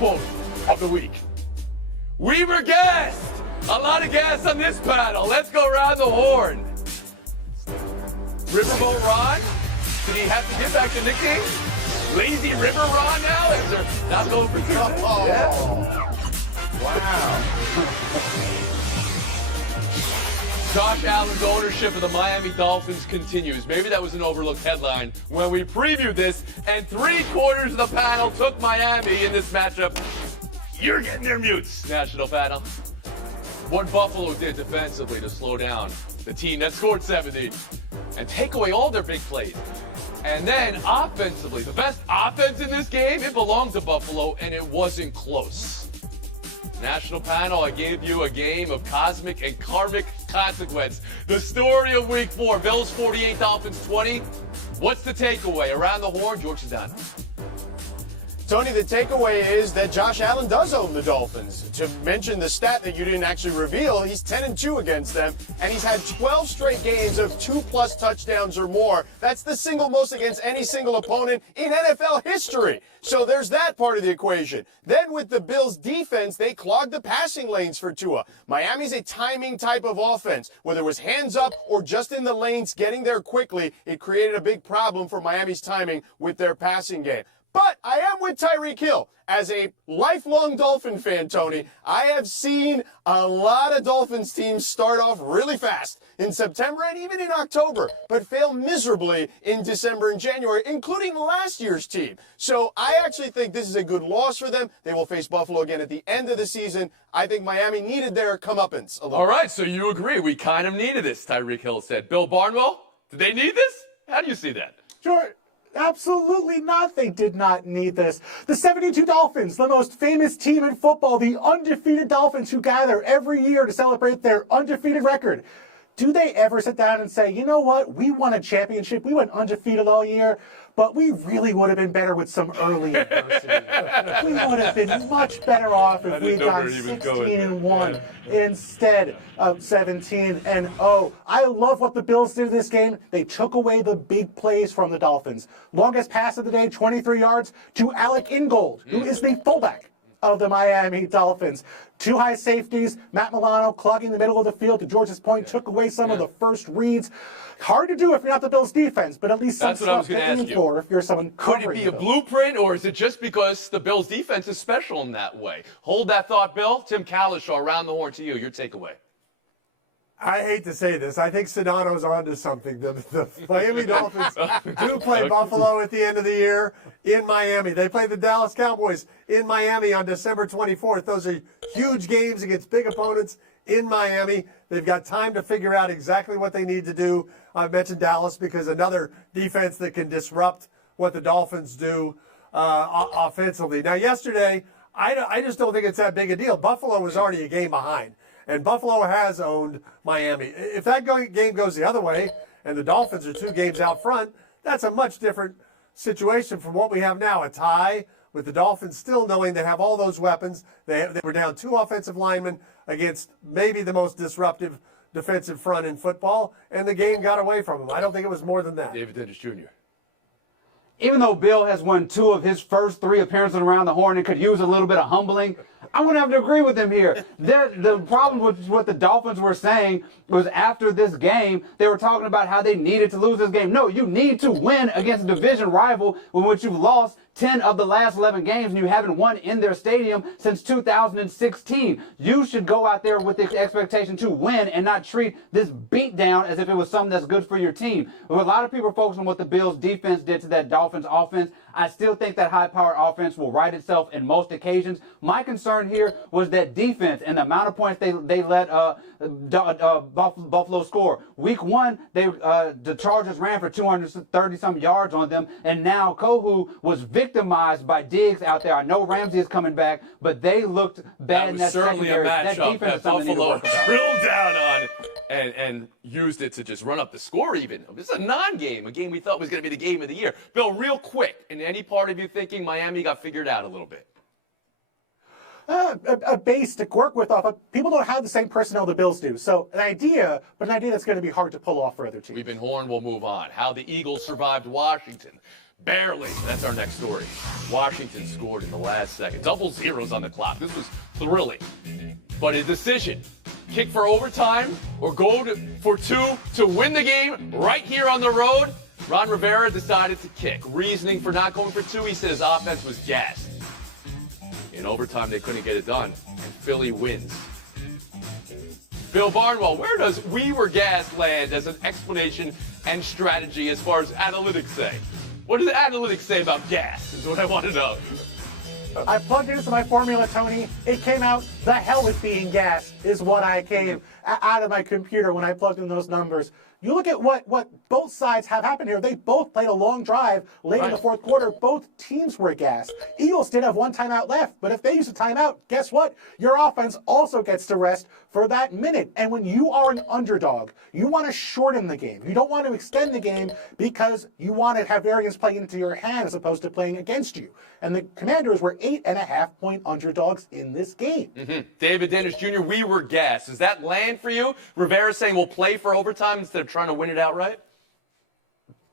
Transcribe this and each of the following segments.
quote of the week. We were gassed. A lot of gas on this panel. Let's go around the horn. Riverboat Ron? Did he have to get back to nickname? Lazy River Ron now? Is there not going for trouble? Oh. Yeah. Wow. Josh Allen's ownership of the Miami Dolphins continues. Maybe that was an overlooked headline when we previewed this, and 3/4 of the panel took Miami in this matchup. You're getting their mutes, national panel. What Buffalo did defensively to slow down the team that scored 70 and take away all their big plays. And then offensively, the best offense in this game, it belonged to Buffalo, and it wasn't close. National panel, I gave you a game of cosmic and karmic consequence. The story of week 4, Bills 48, Dolphins 20. What's the takeaway? Around the horn, George Sedano. Tony, the takeaway is that Josh Allen does own the Dolphins. To mention the stat that you didn't actually reveal, he's 10-2 against them, and he's had 12 straight games of 2+ touchdowns or more. That's the single most against any single opponent in NFL history. So there's that part of the equation. Then with the Bills' defense, they clogged the passing lanes for Tua. Miami's a timing type of offense. Whether it was hands up or just in the lanes getting there quickly, it created a big problem for Miami's timing with their passing game. But I am with Tyreek Hill. As a lifelong Dolphin fan, Tony, I have seen a lot of Dolphins teams start off really fast in September and even in October, but fail miserably in December and January, including last year's team. So I actually think this is a good loss for them. They will face Buffalo again at the end of the season. I think Miami needed their comeuppance a little. All right, so you agree. We kind of needed this, Tyreek Hill said. Bill Barnwell, did they need this? How do you see that? Sure. Absolutely not. They did not need this. The 72 Dolphins, the most famous team in football, the undefeated Dolphins who gather every year to celebrate their undefeated record. Do they ever sit down and say, you know what, we won a championship, we went undefeated all year, but we really would have been better with some early adversity. We would have been much better off if we'd gone 16-1 instead of 17-0. I love what the Bills did in this game. They took away the big plays from the Dolphins. Longest pass of the day, 23 yards, to Alec Ingold, who is the fullback of the Miami Dolphins. 2 high safeties, Matt Milano clogging the middle of the field, to George's point, took away some of the first reads. Hard to do if you're not the Bills defense, but at least some stuff to aim for if you're someone Could covering it be a them. blueprint, or is it just because the Bills defense is special in that way? Hold that thought, Bill. Tim Calishaw, around the horn to you. Your takeaway. I hate to say this. I think Sedano's onto something. The Miami Dolphins do play Buffalo at the end of the year in Miami. They play the Dallas Cowboys in Miami on December 24th. Those are huge games against big opponents in Miami. They've got time to figure out exactly what they need to do. I mentioned Dallas because another defense that can disrupt what the Dolphins do offensively. Now, yesterday, I just don't think it's that big a deal. Buffalo was already a game behind. And Buffalo has owned Miami. If that game goes the other way and the Dolphins are 2 games out front, that's a much different situation from what we have now. A tie with the Dolphins still knowing they have all those weapons. They were down 2 offensive linemen against maybe the most disruptive defensive front in football, and the game got away from them. I don't think it was more than that. David Dennis Jr. Even though Bill has won 2 of his first 3 appearances around the horn and could use a little bit of humbling, I wouldn't have to agree with him here. The problem with what the Dolphins were saying was after this game, they were talking about how they needed to lose this game. No, you need to win against a division rival with which you've lost 10 of the last 11 games and you haven't won in their stadium since 2016. You should go out there with the expectation to win and not treat this beatdown as if it was something that's good for your team. A lot of people focus on what the Bills defense did to that Dolphins offense. I still think that high-powered offense will right itself in most occasions. My concern here was that defense and the amount of points they let Buffalo score. Week 1, the Chargers ran for 230-some yards on them, and now Kohu was victimized by Diggs out there. I know Ramsey is coming back, but they looked bad in that certainly secondary. a matchup that Buffalo drilled drilled down on and used it to just run up the score even. This is a non-game, a game we thought was going to be the game of the year. Bill, real quick, in any part of you thinking Miami got figured out a little bit? A base to work with off of. People don't have the same personnel the Bills do. So an idea that's going to be hard to pull off for other teams. We've been horned, we'll move on. How the Eagles survived Washington. Barely. That's our next story. Washington scored in the last second. Double zeros on the clock. This was thrilling. But a decision, kick for overtime or go for two to win the game right here on the road. Ron Rivera decided to kick. Reasoning for not going for two, he said his offense was gassed. In overtime, they couldn't get it done, and Philly wins. Bill Barnwell, where does "we were gassed" land as an explanation and strategy as far as analytics say? What does the analytics say about gas is what I want to know. I plugged it into my formula, Tony. It came out, the hell with being gas is what I came out of my computer when I plugged in those numbers. You look at what both sides have happened here. They both played a long drive late in the fourth quarter. Both teams were gassed. Eagles did have one timeout left, but if they use a timeout, guess what? Your offense also gets to rest for that minute. And when you are an underdog, you want to shorten the game. You don't want to extend the game because you want to have variance play into your hand as opposed to playing against you. And the Commanders were 8.5-point underdogs in this game. David Dennis Jr., we were gassed. Does that land for you? Rivera saying we'll play for overtime instead of trying to win it outright?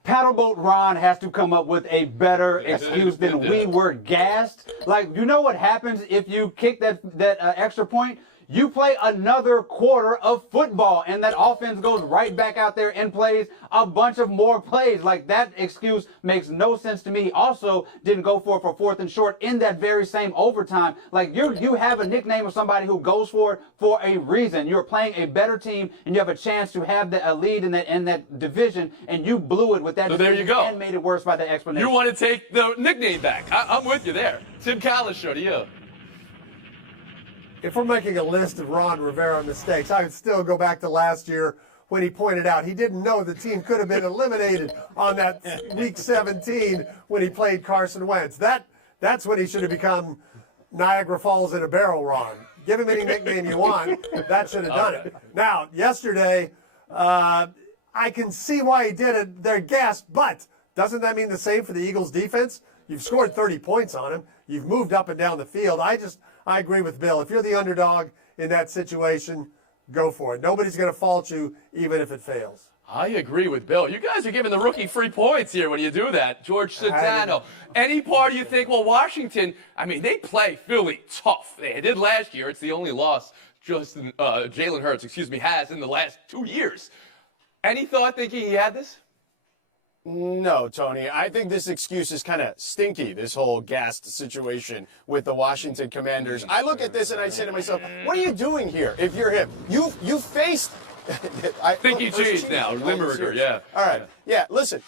Paddleboat Ron has to come up with a better excuse than "we were gassed." Like, you know what happens if you kick that extra point? You play another quarter of football, and that offense goes right back out there and plays a bunch of more plays. Like, that excuse makes no sense to me. Also, didn't go for it for 4th and short in that very same overtime. Like, you have a nickname of somebody who goes for it for a reason. You're playing a better team, and you have a chance to have a lead in that division, and you blew it with that. So there you go. And made it worse by the explanation. You want to take the nickname back. I'm with you there. Tim Callis, to you. If we're making a list of Ron Rivera mistakes, I would still go back to last year when he pointed out he didn't know the team could have been eliminated on that week 17 when he played Carson Wentz. That's when he should have become Niagara Falls in a barrel, Ron. Give him any nickname you want. That should have done it. Now, yesterday, I can see why he did it. They're gassed, but doesn't that mean the same for the Eagles defense? You've scored 30 points on him. You've moved up and down the field. I agree with Bill. If you're the underdog in that situation, go for it. Nobody's going to fault you, even if it fails. I agree with Bill. You guys are giving the rookie free points here when you do that. George Santano. Any part you think, well, Washington, I mean, they play Philly tough. They did last year. It's the only loss Jalen Hurts, has in the last 2 years. Any thought thinking he had this? No, Tony. I think this excuse is kind of stinky, this whole gassed situation with the Washington Commanders. I look at this and I say to myself, what are you doing here if you're him? You faced... I think he changed now. Limericker, yeah. All right. Yeah, listen.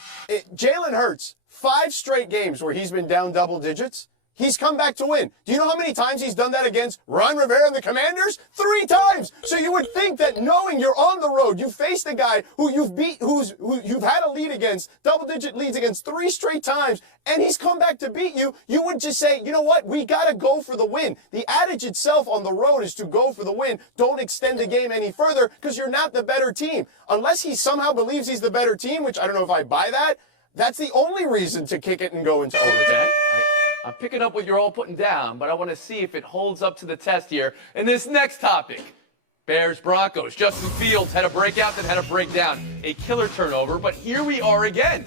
Jalen Hurts, 5 straight games where he's been down double digits. He's come back to win. Do you know how many times he's done that against Ron Rivera and the Commanders? 3 times. So you would think that knowing you're on the road, you faced a guy who you've beat, who you've had a lead against, double-digit leads against 3 straight times, and he's come back to beat you, you would just say, you know what, we got to go for the win. The adage itself on the road is to go for the win. Don't extend the game any further because you're not the better team. Unless he somehow believes he's the better team, which I don't know if I buy that, that's the only reason to kick it and go into overtime. I'm picking up what you're all putting down, but I want to see if it holds up to the test here in this next topic. Bears-Broncos. Justin Fields had a breakout, then had a breakdown. A killer turnover, but here we are again.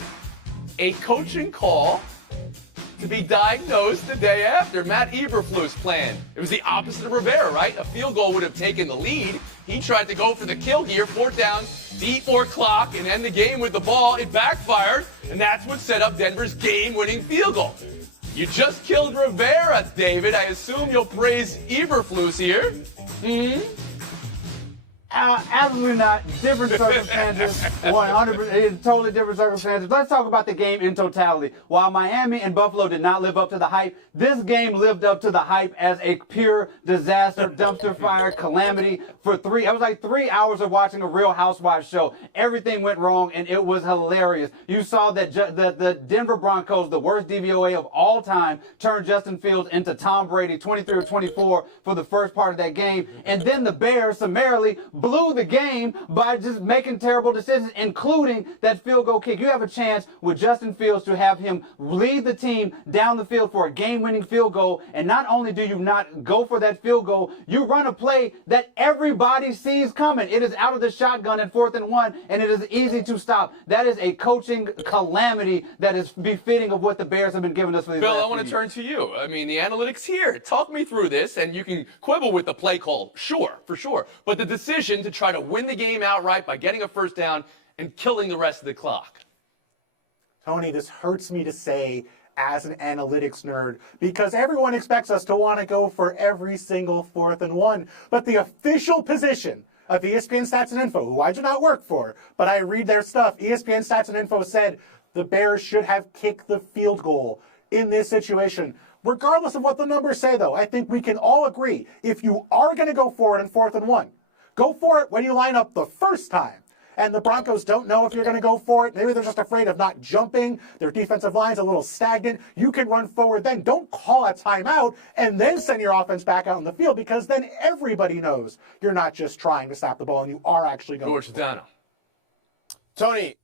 A coaching call to be diagnosed the day after. Matt Eberflus plan. It was the opposite of Rivera, right? A field goal would have taken the lead. He tried to go for the kill here, 4th down, to eat more clock and end the game with the ball. It backfired, and that's what set up Denver's game-winning field goal. You just killed Rivera, David. I assume you'll praise Eberflus here. Absolutely not. Different circumstances. 100%. Totally different circumstances. Let's talk about the game in totality. While Miami and Buffalo did not live up to the hype, this game lived up to the hype as a pure disaster, dumpster fire, calamity for it was like 3 hours of watching a Real Housewives show. Everything went wrong, and it was hilarious. You saw that the Denver Broncos, the worst DVOA of all time, turned Justin Fields into Tom Brady, 23 or 24 for the first part of that game. And then the Bears summarily blew the game by just making terrible decisions, including that field goal kick. You have a chance with Justin Fields to have him lead the team down the field for a game-winning field goal, and not only do you not go for that field goal, you run a play that everybody sees coming. It is out of the shotgun at 4th and 1, and it is easy to stop. That is a coaching calamity that is befitting of what the Bears have been giving us for these Bill, last I want to few turn years. to you. I mean, the analytics here. Talk me through this, and you can quibble with the play call, sure, for sure. But the decision to try to win the game outright by getting a first down and killing the rest of the clock. Tony, this hurts me to say as an analytics nerd because everyone expects us to want to go for every single 4th and 1. But the official position of ESPN Stats and Info, who I do not work for, but I read their stuff, ESPN Stats and Info said the Bears should have kicked the field goal in this situation. Regardless of what the numbers say, though, I think we can all agree if you are going to go for it in 4th and 1, go for it when you line up the first time. And the Broncos don't know if you're going to go for it. Maybe they're just afraid of not jumping. Their defensive line's a little stagnant. You can run forward then. Don't call a timeout and then send your offense back out on the field because then everybody knows you're not just trying to stop the ball and you are actually going George to. Sedano. Tony,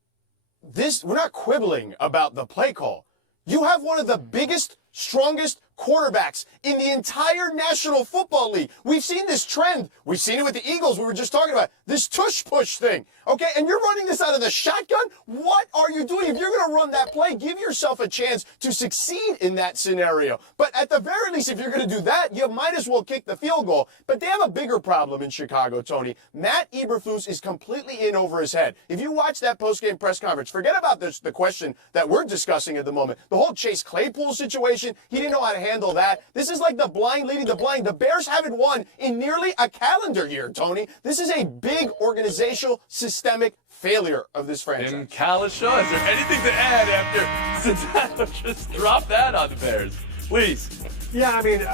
we're not quibbling about the play call. You have one of the biggest, strongest quarterbacks in the entire National Football League. We've seen this trend. We've seen it with the Eagles. We were just talking about this tush-push thing. Okay, and you're running this out of the shotgun? What are you doing? If you're going to run that play, give yourself a chance to succeed in that scenario. But at the very least, if you're going to do that, you might as well kick the field goal. But they have a bigger problem in Chicago, Tony. Matt Eberflus is completely in over his head. If you watch that post-game press conference, forget about the question that we're discussing at the moment. The whole Chase Claypool situation, he didn't know how to handle that. This is like the blind leading the blind. The Bears haven't won in nearly a calendar year, Tony. This is a big organizational, systemic failure of this franchise. And Kalishaw, is there anything to add after Sedano just dropped that on the Bears? Please. Yeah, I mean,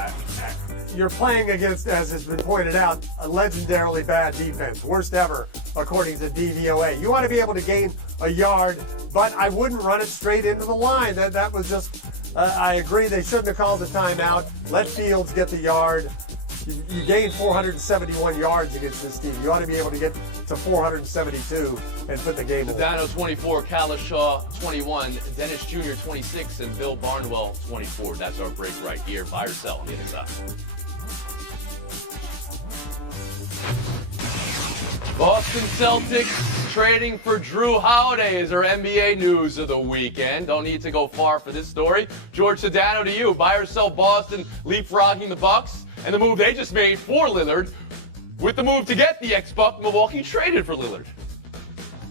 you're playing against, as has been pointed out, a legendarily bad defense, worst ever, according to DVOA. You want to be able to gain a yard, but I wouldn't run it straight into the line. That was just, I agree, they shouldn't have called the timeout. Let Fields get the yard. You gained 471 yards against this team. You ought to be able to get to 472 and put the game away. Sedano 24, Kalishaw 21, Dennis Jr. 26, and Bill Barnwell 24. That's our break right here. Buy or sell on the other side. Boston Celtics trading for Drew Holiday is our NBA news of the weekend. Don't need to go far for this story. George Sedano, to you. Buy or sell Boston leapfrogging the Bucks and the move they just made for Lillard with the move to get the ex-Buck. Milwaukee traded for Lillard.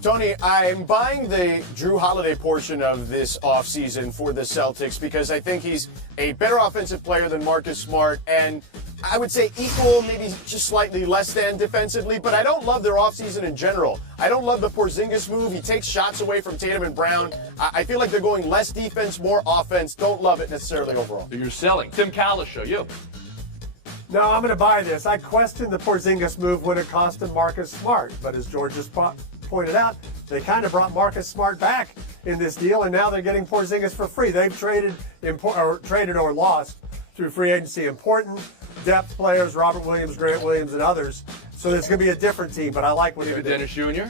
Tony, I'm buying the Drew Holiday portion of this offseason for the Celtics because I think he's a better offensive player than Marcus Smart and I would say equal, maybe just slightly less than defensively, but I don't love their offseason in general. I don't love the Porzingis move. He takes shots away from Tatum and Brown. I feel like they're going less defense, more offense. Don't love it necessarily overall. So you're selling. Tim Kalishaw, you. No, I'm going to buy this. I questioned the Porzingis move when it cost him Marcus Smart, but as George just pointed out, they kind of brought Marcus Smart back in this deal, and now they're getting Porzingis for free. They've traded or lost through free agency important depth players, Robert Williams, Grant Williams, and others. So there's going to be a different team, but I like what they're doing. Dennis Jr.?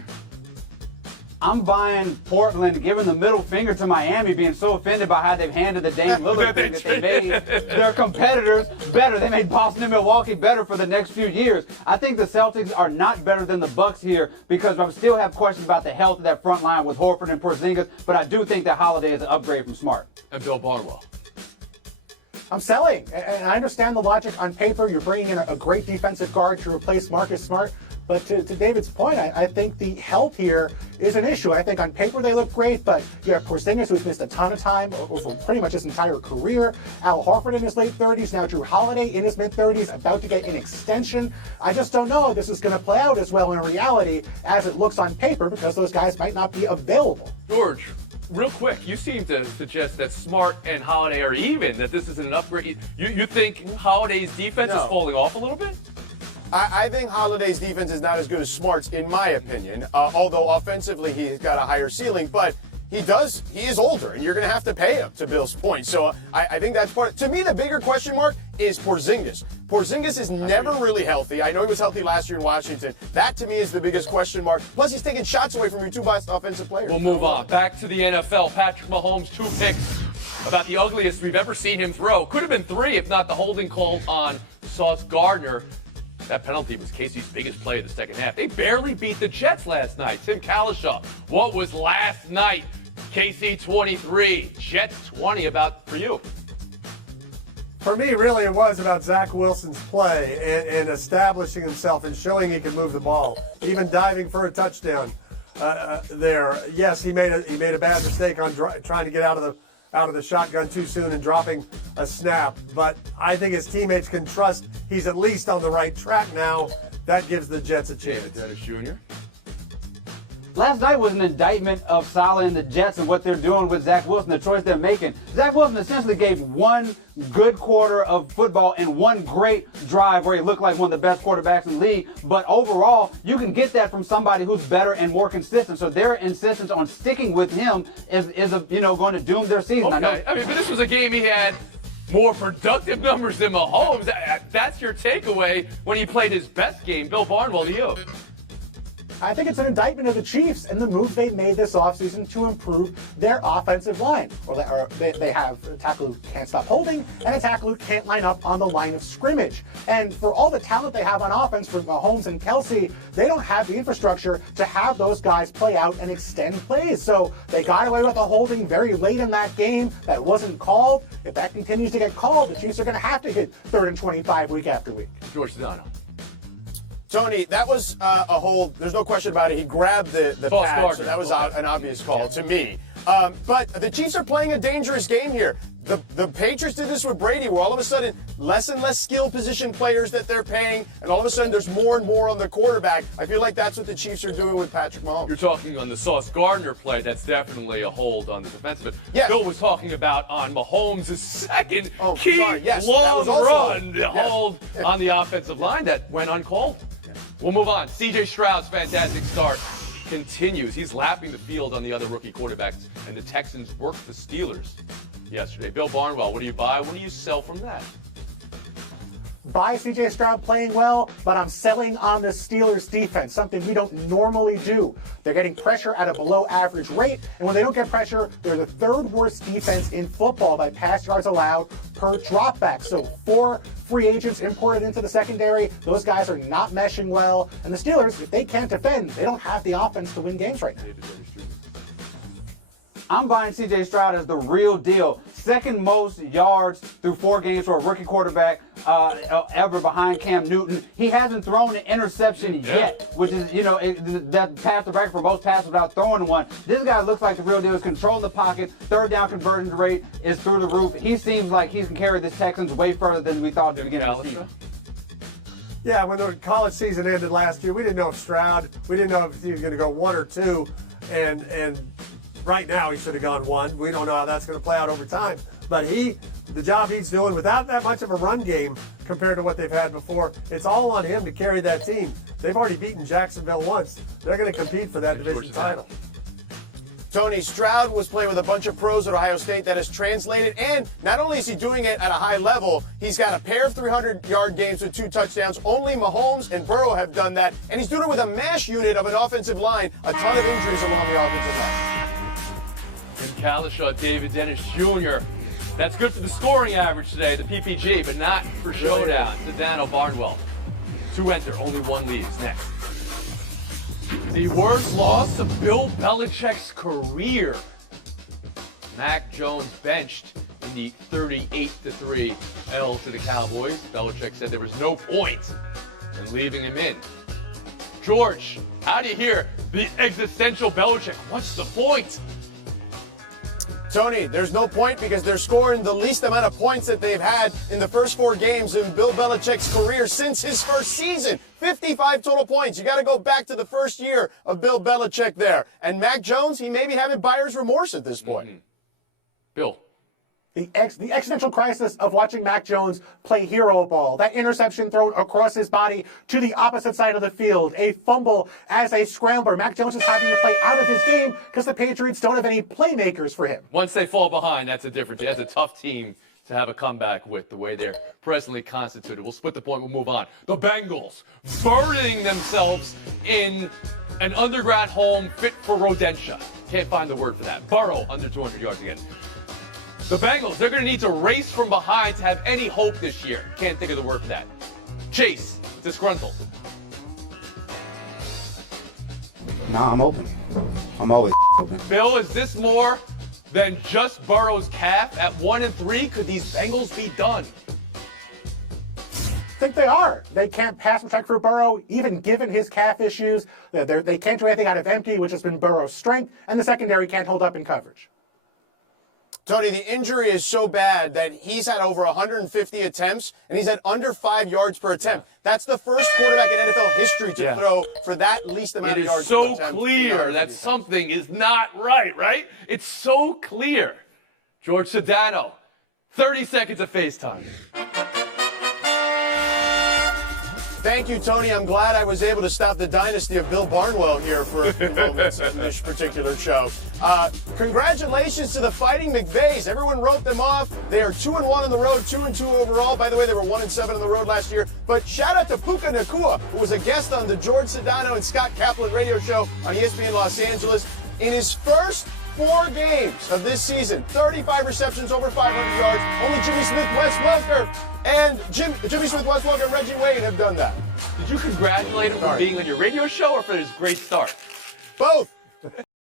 I'm buying Portland, giving the middle finger to Miami, being so offended by how they've handled the Dame Lillard thing that they made their competitors better. They made Boston and Milwaukee better for the next few years. I think the Celtics are not better than the Bucks here because I still have questions about the health of that front line with Horford and Porzingis, but I do think that Holiday is an upgrade from Smart. And Bill Barnwell. I'm selling. And I understand the logic on paper. You're bringing in a great defensive guard to replace Marcus Smart. But to David's point, I think the health here is an issue. I think on paper they look great, but you have Porzingis, who's missed a ton of time over pretty much his entire career. Al Horford in his late 30s, now Drew Holiday in his mid-30s, about to get an extension. I just don't know if this is going to play out as well in reality as it looks on paper because those guys might not be available. George, real quick, you seem to suggest that Smart and Holiday are even, that this isn't an upgrade. You think Holiday's defense is falling off a little bit? I think Holiday's defense is not as good as Smart's, in my opinion, although offensively he's got a higher ceiling, but he is older, and you're going to have to pay him, to Bill's point. So I think that's part. To me, the bigger question mark is Porzingis. Porzingis is never really healthy. I know he was healthy last year in Washington. That, to me, is the biggest question mark. Plus, he's taking shots away from your two best offensive players. We'll move on. Back to the NFL. Patrick Mahomes, 2 picks. About the ugliest we've ever seen him throw. Could have been 3 if not the holding call on Sauce Gardner. That penalty was Casey's biggest play of the second half. They barely beat the Jets last night. Tim Kalishaw, what was last night? KC 23, Jets 20. About for you? For me, really, it was about Zach Wilson's play and establishing himself and showing he can move the ball, even diving for a touchdown there. Yes, he made a bad mistake on trying to get out of the shotgun too soon and dropping a snap. But I think his teammates can trust he's at least on the right track now. That gives the Jets a chance. David Dennis Jr. Last night was an indictment of Saleh and the Jets and what they're doing with Zach Wilson, the choice they're making. Zach Wilson essentially gave one good quarter of football and one great drive where he looked like one of the best quarterbacks in the league. But overall, you can get that from somebody who's better and more consistent. So their insistence on sticking with him is going to doom their season. Okay. I mean, but this was a game he had more productive numbers than Mahomes. That's your takeaway when he played his best game. Bill Barnwell, to you. I think it's an indictment of the Chiefs and the moves they made this offseason to improve their offensive line. They have a tackle who can't stop holding and a tackle who can't line up on the line of scrimmage. And for all the talent they have on offense, for Mahomes and Kelsey, they don't have the infrastructure to have those guys play out and extend plays. So they got away with a holding very late in that game that wasn't called. If that continues to get called, the Chiefs are going to have to hit 3rd and 25 week after week. George Sedano. Tony, that was a hold. There's no question about it. He grabbed the pad, so that was an obvious call to me. But the Chiefs are playing a dangerous game here. The Patriots did this with Brady, where all of a sudden less and less skilled position players that they're paying, and all of a sudden there's more and more on the quarterback. I feel like that's what the Chiefs are doing with Patrick Mahomes. You're talking on the Sauce Gardner play. That's definitely a hold on the defensive. Yes. Bill was talking about on Mahomes' second Yes, long run hold on the offensive line that went uncalled. We'll move on. C.J. Stroud's fantastic start continues. He's lapping the field on the other rookie quarterbacks, and the Texans worked the Steelers yesterday. Bill Barnwell, what do you buy? What do you sell from that? Buy C.J. Stroud playing well, but I'm selling on the Steelers defense, something we don't normally do. They're getting pressure at a below average rate, and when they don't get pressure, they're the 3rd worst defense in football by pass yards allowed per dropback. So 4 free agents imported into the secondary. Those guys are not meshing well. And the Steelers, if they can't defend, they don't have the offense to win games right now. I'm buying C.J. Stroud as the real deal. 2nd most yards through 4 games for a rookie quarterback ever behind Cam Newton. He hasn't thrown an interception yet, which is, that pass the record for most passes without throwing one. This guy looks like the real deal. He's controlling the pocket. 3rd down conversion rate is through the roof. He seems like he can carry the Texans way further than we thought at the beginning of the season. Yeah, when the college season ended last year, we didn't know if Stroud, we didn't know if he was going to go 1 or 2, and right now he should have gone 1. We don't know how that's going to play out over time. But the job he's doing without that much of a run game compared to what they've had before, it's all on him to carry that team. They've already beaten Jacksonville once. They're going to compete for that division title. Tony, Stroud was playing with a bunch of pros at Ohio State. That has translated, and not only is he doing it at a high level, he's got a pair of 300-yard games with 2 touchdowns. Only Mahomes and Burrow have done that, and he's doing it with a mash unit of an offensive line. A ton of injuries along the offensive line. Tim Kalishaw, David Dennis Jr. That's good for the scoring average today, the PPG, but not for Showdown. Sedano, Barnwell. 2 enter, only 1 leaves. Next. The worst loss of Bill Belichick's career. Mac Jones benched in the 38-3 L to the Cowboys. Belichick said there was no point in leaving him in. George, how do you hear the existential Belichick? What's the point? Tony, there's no point because they're scoring the least amount of points that they've had in the first 4 games in Bill Belichick's career since his first season. 55 total points. You got to go back to the first year of Bill Belichick there. And Mac Jones, he may be having buyer's remorse at this point. Bill. The existential crisis of watching Mac Jones play hero ball. That interception thrown across his body to the opposite side of the field. A fumble as a scrambler. Mac Jones is having to play out of his game because the Patriots don't have any playmakers for him. Once they fall behind, that's a different. That's a tough team to have a comeback with the way they're presently constituted. We'll split the point. We'll move on. The Bengals burying themselves in an underground home fit for rodentia. Can't find the word for that. Burrow under 200 yards again. The Bengals, they're going to need to race from behind to have any hope this year. Can't think of the word for that. Chase, disgruntled. Nah, I'm open. I'm always open. Bill, is this more than just Burrow's calf? At 1-3, could these Bengals be done? I think they are. They can't pass protect for Burrow, even given his calf issues. They can't do anything out of empty, which has been Burrow's strength, and the secondary can't hold up in coverage. Tony, the injury is so bad that he's had over 150 attempts, and he's had under 5 yards per attempt. That's the first quarterback in NFL history to throw for that least amount It of yards is so per attempt. clear that something is not right? It's so clear. George Sedano, 30 seconds of FaceTime. Thank you, Tony. I'm glad I was able to stop the dynasty of Bill Barnwell here for a few moments in this particular show. Congratulations to the Fighting McVays. Everyone wrote them off. They are 2-1 on the road, 2-2 overall. By the way, they were 1-7 on the road last year. But shout out to Puka Nacua, who was a guest on the George Sedano and Scott Kaplan radio show on ESPN Los Angeles. In his first 4 games of this season, 35 receptions, over 500 yards. Only Jimmy Smith, Wes Welker, and Jimmy Smith, Wes Welker, and Reggie Wayne have done that. Did you congratulate him for being on your radio show or for his great start? Both.